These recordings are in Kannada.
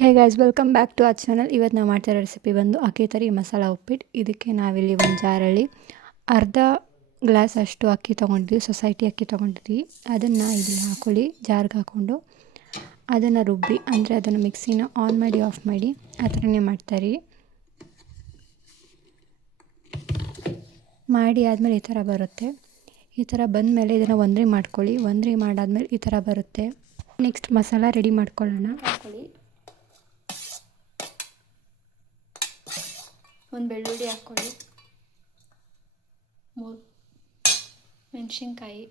Hey guys welcome back to our channel. ಇವತ್ತು ನಾವು ಮಾಡ್ತಿರೋ ರೆಸಿಪಿ ಬಂದು ಅಕ್ಕಿ ತರಿ ಮಸಾಲ ಉಪ್ಪಿಟ್ಟು. ಇದಕ್ಕೆ ನಾವಿಲ್ಲಿ ಒಂದು ಜಾರಲ್ಲಿ ಅರ್ಧ ಗ್ಲಾಸ್ ಅಷ್ಟು ಅಕ್ಕಿ ತೊಗೊಂಡಿದ್ವಿ, ಸೊಸೈಟಿ ಅಕ್ಕಿ ತೊಗೊಂಡಿದ್ವಿ. ಅದನ್ನು ಇಲ್ಲಿ ಹಾಕೊಳ್ಳಿ, ಜಾರ್ಗೆ ಹಾಕ್ಕೊಂಡು ಅದನ್ನು ರುಬ್ಬಿ, ಅಂದರೆ ಅದನ್ನು ಮಿಕ್ಸಿನ ಆನ್ ಮಾಡಿ ಆಫ್ ಮಾಡಿ ಆ ಥರನೇ ಮಾಡ್ತಾರೆ. ಮಾಡಿ ಆದಮೇಲೆ ಈ ಥರ ಬರುತ್ತೆ. ಈ ಥರ ಬಂದಮೇಲೆ ಇದನ್ನು ಒಂದ್ರಿ ಮಾಡ್ಕೊಳ್ಳಿ. ಒಂದ್ರಿ ಮಾಡಾದ್ಮೇಲೆ ಈ ಥರ ಬರುತ್ತೆ. ನೆಕ್ಸ್ಟ್ ಮಸಾಲ ರೆಡಿ ಮಾಡ್ಕೊಳ್ಳೋಣ. ಹಾಕೊಳ್ಳಿ, ಒಂದು ಬೆಳ್ಳುಳ್ಳಿ ಹಾಕ್ಕೊಳ್ಳಿ, 3 ಮೆಣಸಿನ್ಕಾಯಿ,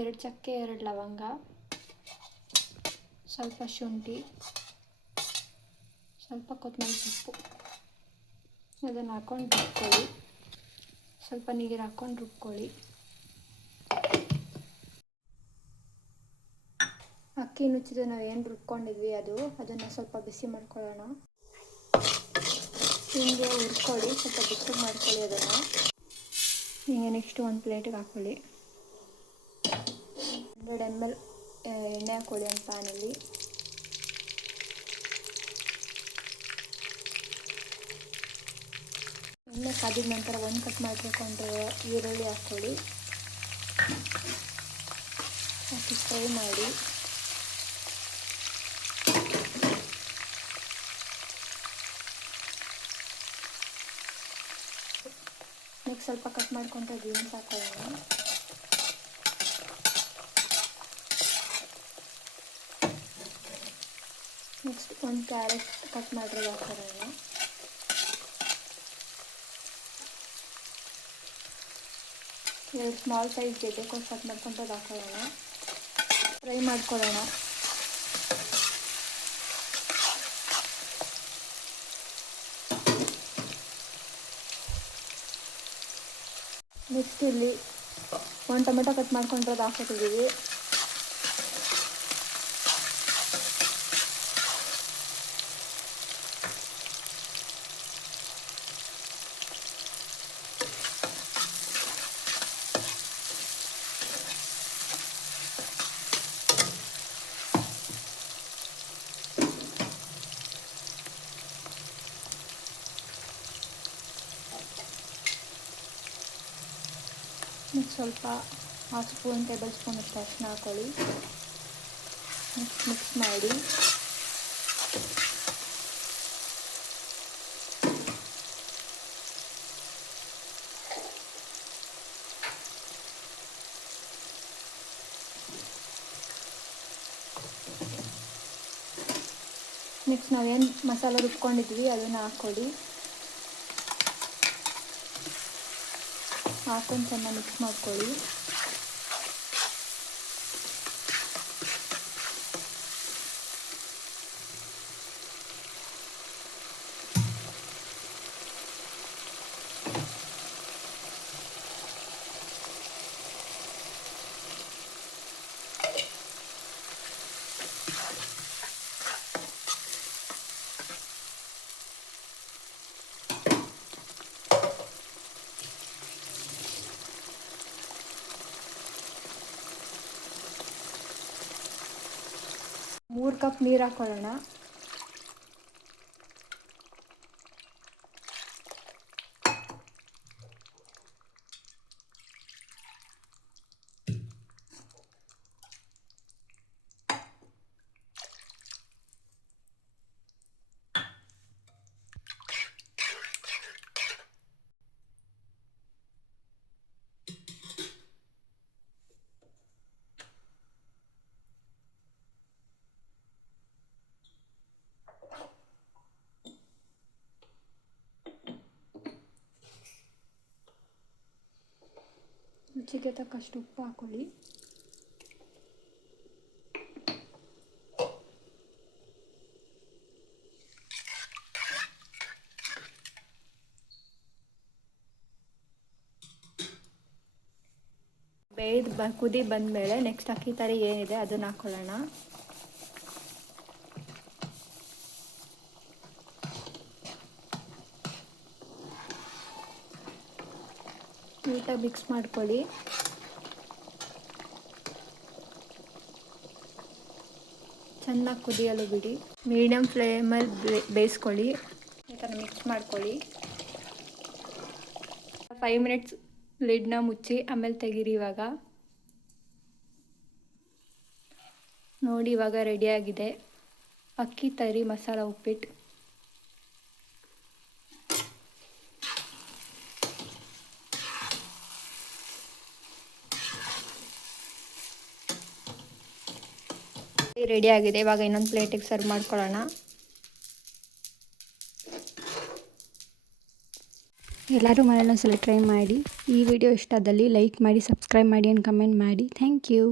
ಎರಡು ಚಕ್ಕೆ, 2 ಲವಂಗ, ಸ್ವಲ್ಪ ಶುಂಠಿ, ಸ್ವಲ್ಪ ಕೊತ್ತಂಬರಿ ಸೊಪ್ಪು. ಅದನ್ನು ಹಾಕ್ಕೊಂಡು ರುಬ್ಕೊಳ್ಳಿ. ಸ್ವಲ್ಪ ನೀರು ಹಾಕ್ಕೊಂಡು ರುಬ್ಕೊಳ್ಳಿ. ಅಕ್ಕಿ ನುಚ್ಚಿದ ನಾವು ಏನು ರುಬ್ಕೊಂಡಿದ್ವಿ ಅದನ್ನು ಸ್ವಲ್ಪ ಬಿಸಿ ಮಾಡ್ಕೊಳ್ಳೋಣ. ಹಿಂಗೆ ಹುರ್ಕೊಳ್ಳಿ, ಸ್ವಲ್ಪ ಬಿಸಿ ಮಾಡ್ಕೊಳ್ಳಿ. ಅದನ್ನು ಹಿಂಗೆ ನೆಕ್ಸ್ಟ್ ಒಂದು ಪ್ಲೇಟಿಗೆ ಹಾಕ್ಕೊಳ್ಳಿ. 100 ml ಎಣ್ಣೆ ಹಾಕ್ಕೊಳ್ಳಿ ಒಂದು ಪ್ಯಾನಲ್ಲಿ. ಎಣ್ಣೆ ಕಾದಿದ ನಂತರ ಒಂದು ಕಟ್ ಮಾಡಿಕೊಂಡ್ರೆ ಈರುಳ್ಳಿ ಹಾಕ್ಕೊಳ್ಳಿ, ಹಾಕಿ ಫ್ರೈ ಮಾಡಿ. ನೆಕ್ಸ್ಟ್ ಸ್ವಲ್ಪ ಕಟ್ ಮಾಡ್ಕೊಂಡ್ರೆ ಬೀನ್ಸ್ ಹಾಕೊಳ್ಳೋಣ. ನೆಕ್ಸ್ಟ್ ಒಂದು ಕ್ಯಾರೆಟ್ ಕಟ್ ಮಾಡಿರೋದು ಹಾಕೊಳ್ಳೋಣ. ಎರಡು ಸ್ಮಾಲ್ ಸೈಜ್ ಗೆಡ್ಡೆಕೋಸು ಕಟ್ ಮಾಡ್ಕೊಂಡ್ರೆ ಹಾಕೊಳ್ಳೋಣ. ಫ್ರೈ ಮಾಡ್ಕೊಳ್ಳೋಣ. ನೆಕ್ಸ್ಟ್ ಇಲ್ಲಿ 1 ಟೊಮೆಟೊ ಕಟ್ ಮಾಡ್ಕೊಂಡ್ರದ್ದು ಹಾಕ್ಕೊತಿದ್ದೀವಿ. ಸ್ವಲ್ಪ 1/2 ಟೇಬಲ್ ಸ್ಪೂನ್ ಅಷ್ಟು ಅರಿಶಿನ ಹಾಕೊಳ್ಳಿ. ಮಿಕ್ಸ್ ಮಾಡಿ. ನೆಕ್ಸ್ಟ್ ನಾವೇನು ಮಸಾಲ ರುಬ್ಕೊಂಡಿದ್ವಿ ಅದನ್ನು ಹಾಕ್ಕೊಳ್ಳಿ. ಹಾಕೊಂಡು ಚೆನ್ನಾಗಿ ಮಿಕ್ಸ್ ಮಾಡ್ಕೊಳ್ಳಿ. ಮೂರು ಕಪ್ ನೀರು ಹಾಕ್ಕೊಳ್ಳೋಣ. ರುಚಿಗೆ ತಕ್ಕಷ್ಟು ಉಪ್ಪು ಹಾಕೊಳ್ಳಿ. ಕುದಿ ಬಂದಮೇಲೆ ನೆಕ್ಸ್ಟ್ ಅಕ್ಕಿ ತರಿ ಏನಿದೆ ಅದನ್ನು ಹಾಕ್ಕೊಳ್ಳೋಣ. ನೀಟಾಗಿ ಮಿಕ್ಸ್ ಮಾಡ್ಕೊಳ್ಳಿ. ಚೆನ್ನಾಗಿ ಕುದಿಯಲು ಬಿಡಿ. ಮೀಡಿಯಮ್ ಫ್ಲೇಮಲ್ಲಿ ಬೇಯಿಸ್ಕೊಳ್ಳಿ. ಈ ಥರ ಮಿಕ್ಸ್ ಮಾಡ್ಕೊಳ್ಳಿ. 5 ಮಿನಿಟ್ಸ್ ಲಿಡ್ನ ಮುಚ್ಚಿ ಆಮೇಲೆ ತೆಗೀರಿ. ಇವಾಗ ನೋಡಿ, ಇವಾಗ ರೆಡಿಯಾಗಿದೆ ಅಕ್ಕಿ ತರಿ ಮಸಾಲ ಉಪ್ಪಿಟ್ಟು. ರೆಡಿಯಾಗಿದೆ. ಇವಾಗ ಇನ್ನೊಂದು ಪ್ಲೇಟಿಗೆ ಸರ್ವ್ ಮಾಡ್ಕೊಳ್ಳೋಣ. ಎಲ್ಲರೂ ಮನೆಯಲ್ಲೊಂದ್ಸಲ ಟ್ರೈ ಮಾಡಿ. ಈ ವಿಡಿಯೋ ಇಷ್ಟ ಆದಲ್ಲಿ ಲೈಕ್ ಮಾಡಿ, ಸಬ್ಸ್ಕ್ರೈಬ್ ಮಾಡಿ ಆ್ಯಂಡ್ ಕಮೆಂಟ್ ಮಾಡಿ. Thank you.